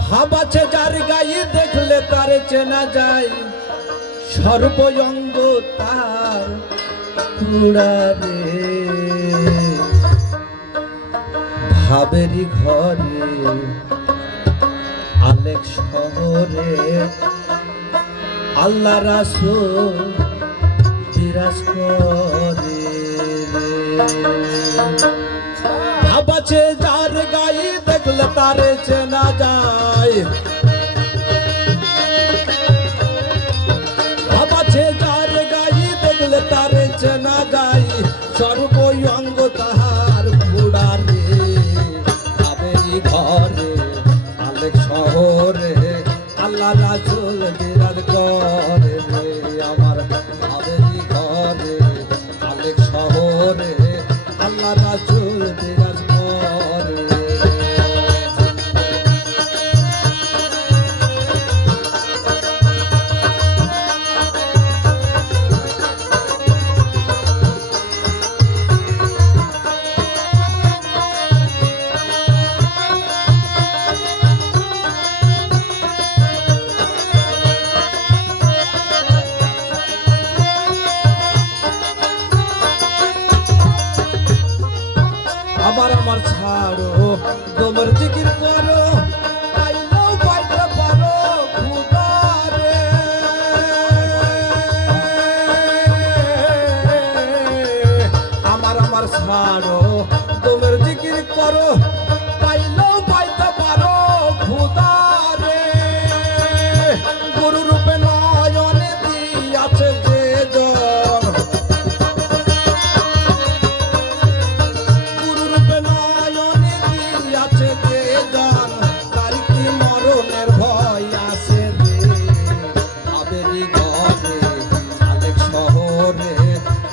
ভাব আছে যার গায়ে, দেখলে তার চেনা যায়। সর্বঙ্গ তার কুড়ারে ভাবেরি ঘরে আলেক শহরে আল্লাহ রাসুল বিরাজ করে। আবাছে যার গাই দেখলে তারে চেনা যায়। আবাছে যার গাই দেখলে তারে চেনা যায়। ঘরে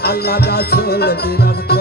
আল্লাহ রাসুল বিরাজ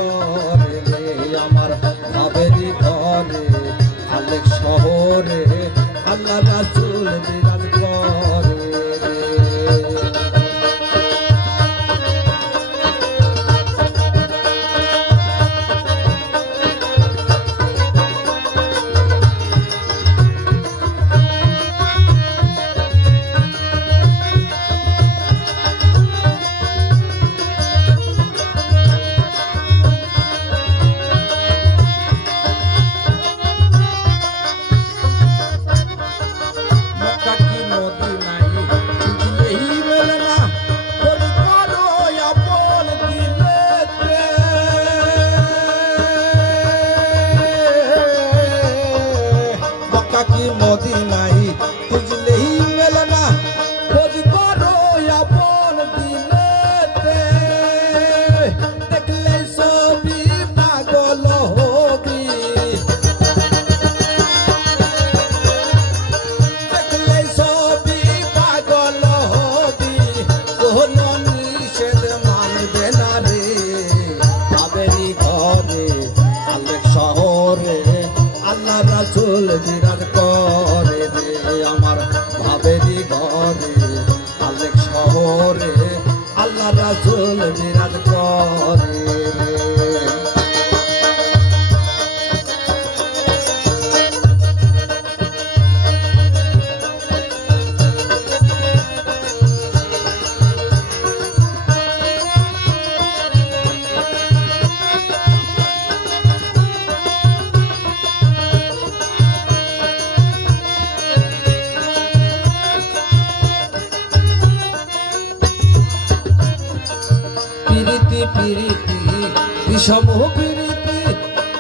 মতি প্রীতি বিষম প্রীতি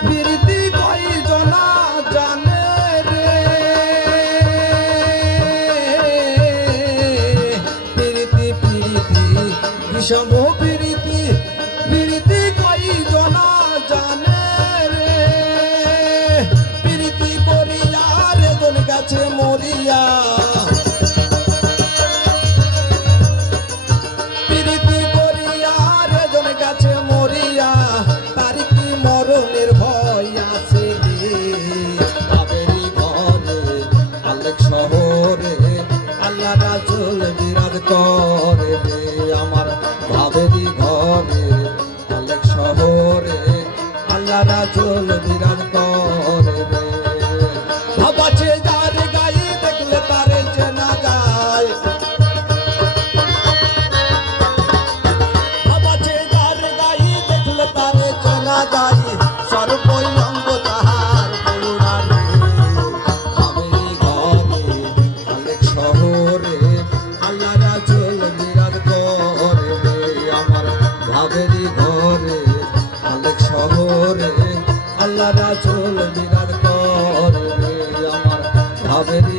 প্রীতি কই জনা জানে রে? প্রীতি প্রীতি বিষম Senão আল্লাহ